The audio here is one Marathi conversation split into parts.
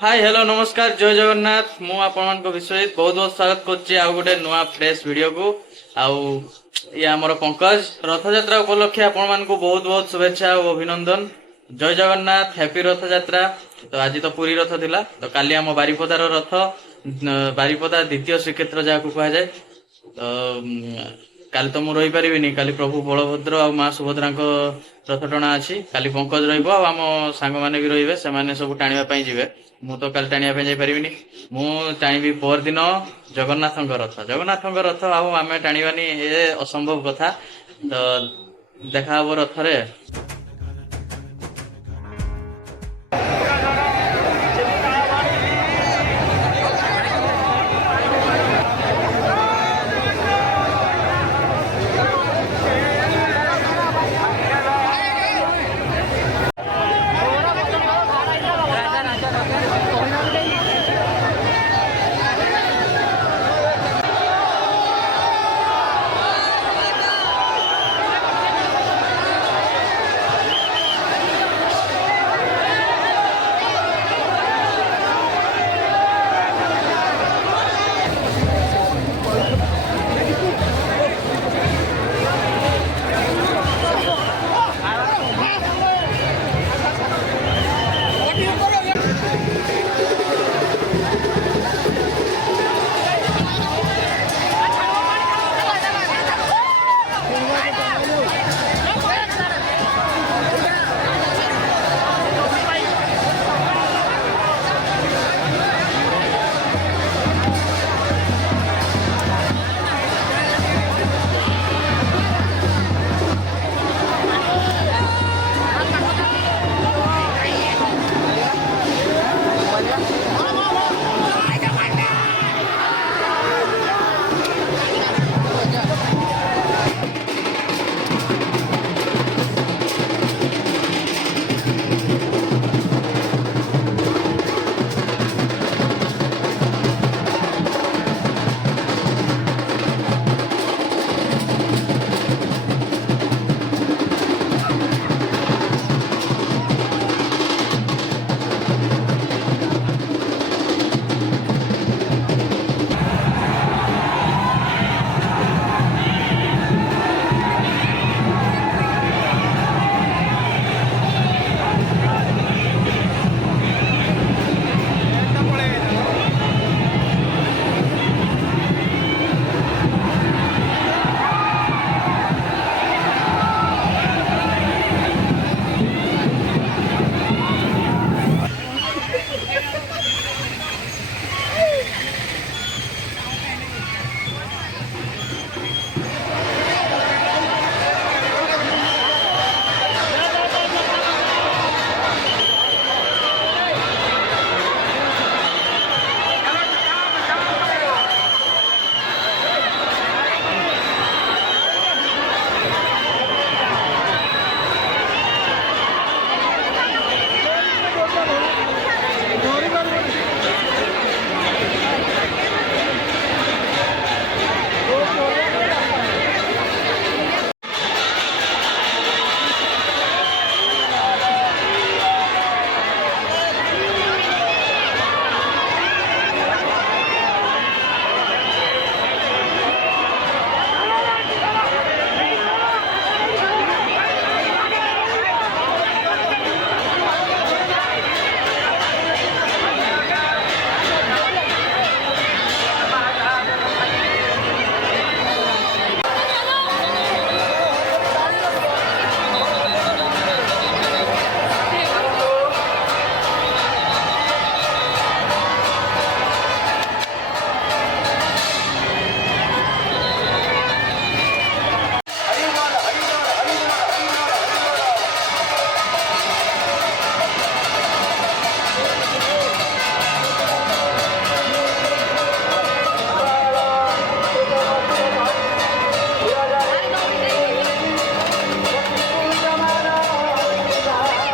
हाय हेलो नमस्कार जय जगन्नाथ मु आपण विश्वजित बहुत बहुत स्वागत करछि आ गोटे नुआ फ्रेश वीडियो को आउ ये हमर पंकज रथ यात्रा उपलक्षे आपण मानकु बहुत बहुत शुभेच्छा और अभिनंदन। जय जगन्नाथ हैप्पी रथ यात्रा। तो आज तो पुरी रथ थिला तो काली हम बारिपदार रथ बारिपदा द्वितीय श्रीक्षेत्र जहाँ कहा जाए। तो काली तो मुझे रही पारिनी काली प्रभु बलभद्र आ माँ सुभद्रा रथ टଣା अच्छी काली पंकज रम सांग मैंने भी रे से सब टाणी जी मु तो काली टाणी जापरिनी मु टाणी पर दिन जगन्नाथ रथ रथ आम टाणी ये असंभव कथा। तो देखा हम रथरे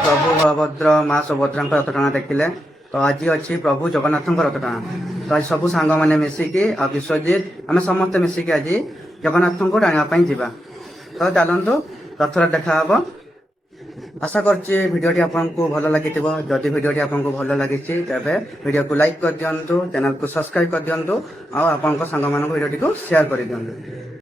प्रभु बलभद्र माँ सुभद्रा रथ टଣା देखिले। तो आज अच्छी प्रभु जगन्नाथ रथ टଣା। तो आज सब सांग मैंने मिसिकी आ विश्वजित आम समस्ते मिसिकी आज जगन्नाथ को टाणिया जावा। तो चलतु रथर देखा आशा करछि भिडियोटी आपको भल लगी जदि भिडियोटी आपको भल लगी तेरे वीडियो को लाइक कर दिंतु चैनल को सब्सक्राइब कर दिंतु आपन सांग भिडियोटी को शेयर कर दिंतु।